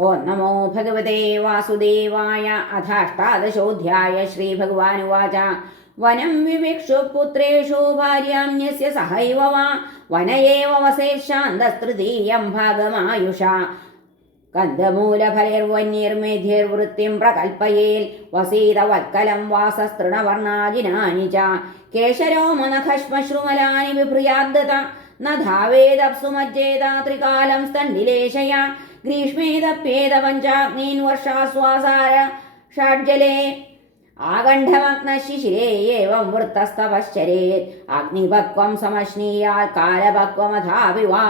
ഓം നമോ ഭഗവതേ വാസുദേവായ. അഥാഷ്ടാദശോऽധ്യായ. ശ്രീഭഗവാനുവാച. വനം വിവിക്ഷു പുത്രേഷു ഭാര്യാന്യസ്യ സഹൈവ വാ വന ഏവ വസേത് ശാന്തസ്തൃതീയം ഭാഗമായുഷാ കന്ദമൂലഫലൈർവന്യൈർമേധ്യൈർവൃത്തിം പ്രകൽപ്പയേൽ വസീതവത്കലം വാസസ്തൃണവർണാജിനാനി ച കേശരോമനഖശ്മശ്രുമലാനി വിഭ്രിയാദ്ദത ന ധാവേദപ്സു മജ്ജേത ത്രികാലം സ്തണ്ഡിലേശയ ഗ്രീഷ്മേതപ്യേത പഞ്ചാഗ്നീൻ വർഷാസ്വാസാര ഷഡ്ജലേ ആകണ്ഠമഗ്നശിശിരേ ഏവം വൃത്തസ്തപശ്ചരേത് അഗ്നിപക്വം സമശ്നീയാൽ കാലപക്വമഥാപി വാ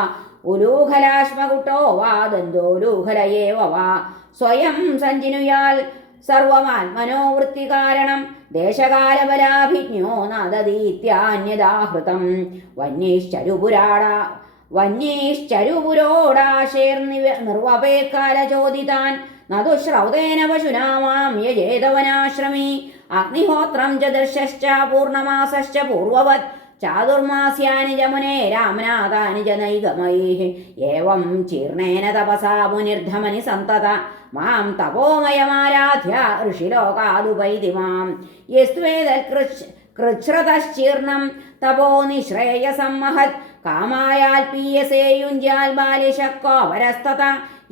ഉലൂഖലാശ്മകുട്ടോ വാ ദന്തോലൂഖലയേവ വാ സ്വയം സഞ്ജിനുയാൽ സർവമാത്മനോവൃത്തികാരണം ദേശകാലബലാഭിജ്ഞോ നദതീത്യാന്യദാഹൃതം വന്യൈശ്ചരുപുരോടാശേർനിർവപേക്കാലചോദിതാൻ നതു ശ്രൗതേന പശുനാമാം യജേതവനാശ്രമീ അഗ്നിഹോത്രം ച ദർശശ്ച പൂർണമാസശ്ച പൂർവവത് ചാതുർമാസ്യാനി ജമുനേ രാമനാഥാനി ച നൈഗമൈഃ ഏവം ചീർണേന തപസാ മുനിർധമനി സന്തത മാം തപോമയമാരാധ്യ ഋഷിലോകാദുപൈതി മാം യസ്ത്വേതൽകൃച്ഛ്രതശ്ചീർണം തപോ നിശ്രേയസം മഹത് കാമായാൽപീയസേ യുഞ്ജ്യാൽ ബാലിശക്കോപരസ്തത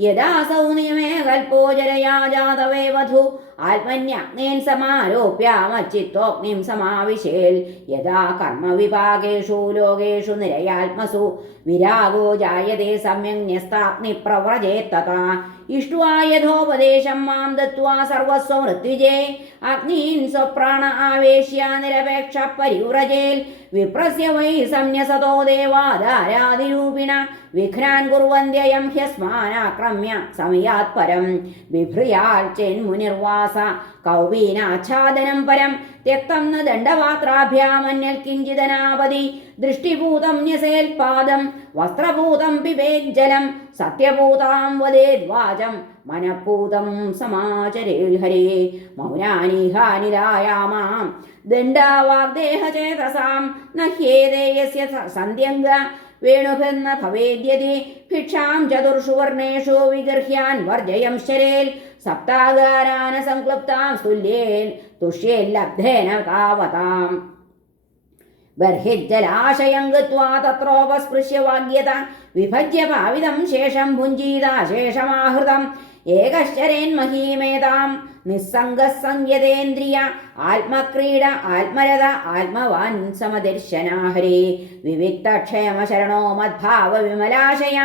യദാസൗ നിയമേ കൽപ്പോ ജലയാ ജാതവേ വധു ആത്മന്യഗ്നേൻ സമാരോപ്യാമച്ചിത്തോഗ്നിം സമാവിശേൽ യഥാ കർമ്മവിഭാഗേഷു ലോകേഷു നിരയാത്മസു വിരാഗോ ജായതേ സമ്യഗ്ന്യസ്താഗ്നിപ്രവ്രജേത്തഥാ ഇഷ്ട്വാ യഥോപദേശം മാം ദത്വാ സർവസ്വമൃത്വിജേ അഗ്നീൻ സ്വപ്രാണ ആവേശ്യ നിരപേക്ഷ പരിവ്രജേൽ വിപ്രസ്യ വൈ സംന്യസതോ ദേവാദാരാദിരൂപിണ വിഘ്നാൻ കുർവന്ത്യയം ഹ്യസ്മാനാക്രമ്യ സമയാത് പരം ബിഭ്രിയാൽ ചേന്മുനിർവാസ കൗപീനാച്ഛാദനം പരം ത്യക്തം ന ദണ്ഡപാത്രാഭ്യാമന്യൽ കിഞ്ചിദനാപതി ദൃഷ്ടിഭൂതം ന്യസേൽപാദം വസ്ത്രഭൂതം പിബേജ്ജലം സത്യഭൂതാം വദേദ്വാചം മനഃഭൂതം സമാചരേൽ ഹരേ മൗനാനിഹാനിരായാമാം ദണ്ഡാവാഗ്ദേഹചേതസാം ന ഹ്യേദേയസ്യ സന്ധ്യംഗ വേണുഭെന്ന ഭവേദ്യതി ഭിക്ഷാം ചതുർഷു വർണ്ണേഷു വിഗർഹ്യാൻ വർജയം ശരേൽ സപ്താകാരാന സംക്ലുപ്താം സ്തുല്യേൽ തുഷ്യേൽ ലബ്ധേന താവതാം ബർഹിജ്ജലാശയം ഗത്വാ തത്രോപസ്പൃശ്യ വാഗ്യത വിഭജ്യ ഭാവിതം ശേഷം ഭുഞ്ജീതാശേഷമാഹൃതം ഏകശ്ചരേന്മഹീമേതാം നിസ്സംഗസംയതേന്ദ്രിയ ആത്മക്രീഡ ആത്മരത ആത്മവാൻ സമദർശനാഹരേ വിവിക്തക്ഷേമശരണോ മദ്ഭാവ വിമലാശയ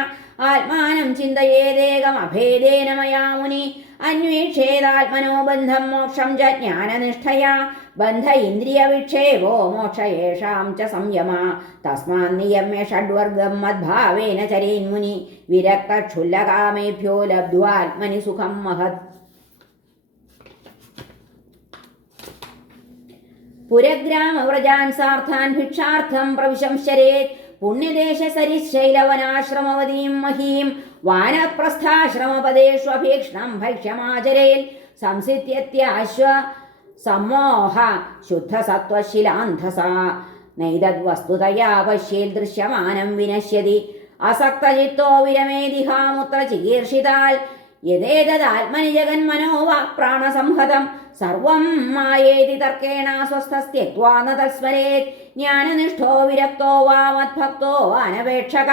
ആത്മാനം ചിന്തയേദേകമഭേദേന മയാ മുനി അന്വേഷേതാത്മനോ ബന്ധം മോക്ഷം ച ജ്ഞാനനിഷ്ഠയാ ബന്ധ ഇന്ദ്രിയവിക്ഷേപോ മോക്ഷ യേഷാം ച സംയമ തസ്മാത് നിയമ്യ ഷഡ്വർഗം മദ്ഭാവേന ചരേന്മുനി വിരക്തക്ഷുല്ലകാമേഭ്യോ ലബ്ധ്വാത്മനി സുഖം മഹത്. പുരഗ്രാമവ്രജാൻ സാർത്ഥാൻ ഭിക്ഷാർത്ഥം പ്രവിശംശരേത് പുണ്യദേശസരിശൈലവനാശ്രമവതീം മഹീം വാനപ്രസ്ഥാശ്രമപദേഷ്വഭീക്ഷ്ണം ഭക്ഷ്യമാചരേൽ സംസിത്യത്യാശ്വ സമ്മോഹ ശുദ്ധസത്വശിലാന്ധസാ നൈതദ്വസ്തുതയാ പശ്യേൽ ദൃശ്യമാനം വിനശ്യതി അസക്തചിത്തോ വിരമേദിഹാമുത്ര ചികീർഷിതാൽ യദേതദാത്മനി ജഗന്മനോവാ പ്രാണസംഹതം സർവം മായേതി തർക്കേണ സ്വസ്ഥസ്ത്യക്വാ ന തസ്മരേത് ജ്ഞാനനിഷ്ഠോ വിരക്തോ വാ മദ്ഭക്തോ അനപേക്ഷക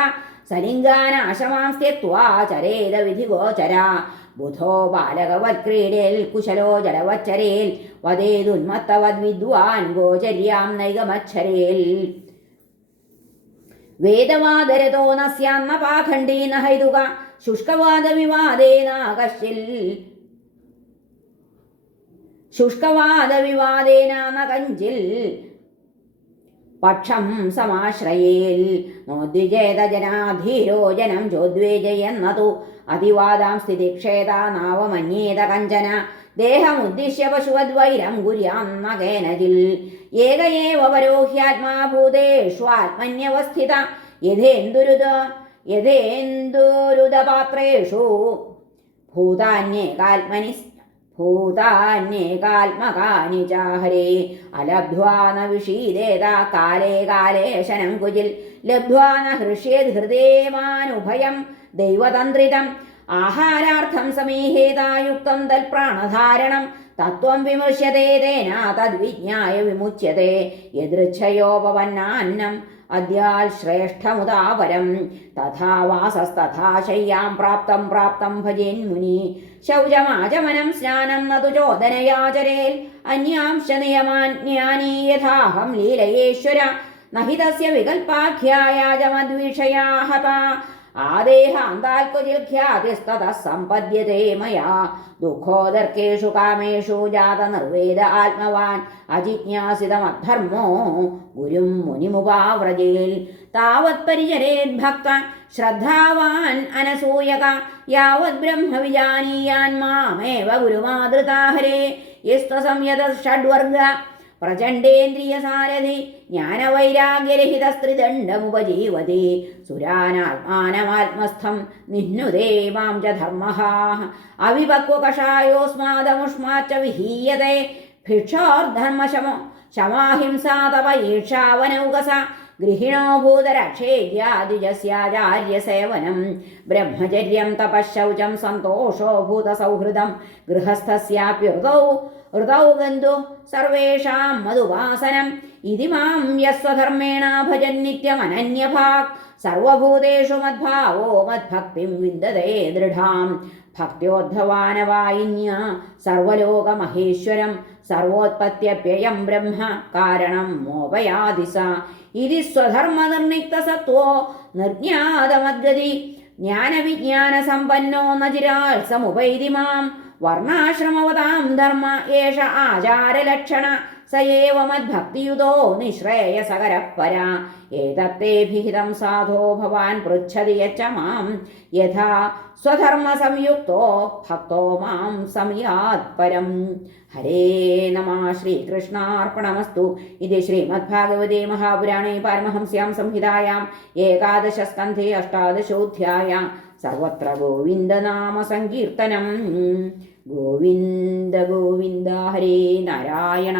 സലിംഗാനാശമാം സ്ത്യക്വാ ചരേത വിധിഗോചര ബുധോ ബാലകവത്ക്രീഡേൽ കുശലോ ജലവച്ചരേൽ വദേതുന്മത്തവദ്വിദ്വാൻ ഗോചര്യാം നൈകമച്ഛരേൽ വേദവാദരതോ ന സ്യാന്ന പാഖണ്ഡീ ന ഹൈതുക ശുഷ്കവാദവിവാദേന ന കഞ്ചിൽ പക്ഷം സമാശ്രയേൽ നോദ്വിജേതജനാധീരോ ജനം ചോദ്വേജയെന്നതു അതിവാദാം സ്ഥിതിക്ഷേത നാവമന്യേത കഞ്ചന ദേഹമുദ്ദിശ്യ പശുവദ്വൈരം കുര്യാം ന കേനജിൽ ഏക ഏവ പരോഹ്യാത്മാ ഭൂതേഷ്വാത്മന്യവസ്ഥിത യഥേന്ദുരുദപാത്രേഷു ഭൂതാന്യേകാത്മകാനി ചാഹരേ അലബ്ധ്വാ ന വിഷീദേത കാലേ കാലേ ശനം കുജിൽ ലബ്ധ്വാ ന ഹൃഷ്യേത് ഹൃദയമാനുഭയം ദൈവതന്ത്രിതം ആഹാരാർത്ഥം സമീഹേതായുക്തം തൽപ്രാണധാരണം തത്വം വിമൃശ്യതേ തേന തദ്വിജ്ഞായ വിമുച്യത്തെ യദൃച്ഛയോപവന്നാന്നം അദ്യാൽ ശ്രേഷ്ഠമുദാപരം തഥാ വാസസ്തഥാ ശയ്യാം പ്രാപ്തം പ്രാപ്തം ഭജേന്മുനി ശൗചമാചമനം സ്നാനം നതു ചോദനയാചരേൽ അന്യാംശ നിയമാൻ ജ്ഞാനീ യഥാഹം ലീലയേശ്വര നഹി തസ്യ വികൽപാഖ്യായാജമദ്വിഷയാ ഹതാ ആദേഹാന്താൽക്കുജിൽഖ്യാതിസ്തതഃ സമ്പദ്യത്തെ മയാ ദുഃഖോദർക്കേഷു കാമേഷു ജാത നിർവേദ ആത്മവാൻ അജിജ്ഞാസിതമദ്ധർമ്മോ ഗുരും മുനിമുപാവ്രജേൽ താവത് പരിചരേത് ഭക്ത ശ്രദ്ധാവാൻ അനസൂയക യാവത് ബ്രഹ്മ വിജാനീയാൻ മാമേവ ഗുരുമാതൃതാഹരേ യസ്ത്വസംയത ഷഡ്വർഗ പ്രചണ്ഡേന്ദ്രിയസാരഥി ജ്ഞാനവൈരാഗ്യരഹിതസ്ത്രിദണ്ഡമുപജീവതി സുരാനാത്മാനമാത്മസ്ഥം നിഹ്നുതേ മാം ച ധർമ്മഃ അവിപക്വകഷായോസ്മാദമുഷ്മാച്ച വിഹീയത്തെ ഭിക്ഷോർധർമ്മശമോ ശമാഹിംസാ തപ ഈക്ഷാവനൗകസ ഗൃഹിണോ ഭൂതരക്ഷേദ്യാദിജസ്യാചാര്യസേവനം ബ്രഹ്മചര്യം തപശൗചം സന്തോഷോ ഭൂതസൗഹൃദം ഗൃഹസ്ഥസ്യാപ്യുതൗ ഋതൗ ഗന്ധു സർവേഷാം മധുവാസനം ഇതി മാം യസ്വധർമ്മേണ ഭജന്നിത്യമനന്യഭാഗ് സർവഭൂതേഷു മദ്ഭാവോ മദ്ഭക്തിം വിന്ദതേ ദൃഢാം ഭക്ത്യോദ്ഭവാനവായിന്യ സർവലോകമഹേശ്വരം സർവോത്പത്യപ്യയം ബ്രഹ്മ കാരണം മോപയാതി സ ഇതി സ്വധർമ്മനിർണിക്തസത്വോ നിർജ്ഞാതമദ്ഗതി ജ്ഞാനവിജ്ഞാനസമ്പന്നോ നചിരാൽ സമുപൈതി മാം വർണ്ണാശ്രമവതാം ധർമ്മ ഏഷ ആചാരലക്ഷണ സ ഏവ മദ്ഭക്തിയുതോ നിശ്രേയസകരപര ഏതത്തെ ഭിഹിതം സാധോ ഭവാൻ പൃച്ഛതി യച്ച മാം യഥാ സ്വധർമ്മസംയുക്തോ ഭക്തോ മാം സംയാത് പരം. ഹരേ നമഃ. ശ്രീകൃഷ്ണാർപ്പണമസ്തു. ഇത് ശ്രീമദ്ഭാഗവതേ മഹാപുരാണേ പാരമഹംസ്യാം സംഹിതായാം ഏകാദശസ്കന്ധേ അഷ്ടാദശോധ്യായ സർവത്ര ഗോവിന്ദനാമ സങ്കീർത്തനം. ഗോവിന്ദ ഗോവിന്ദ ഹരേ നാരായണ.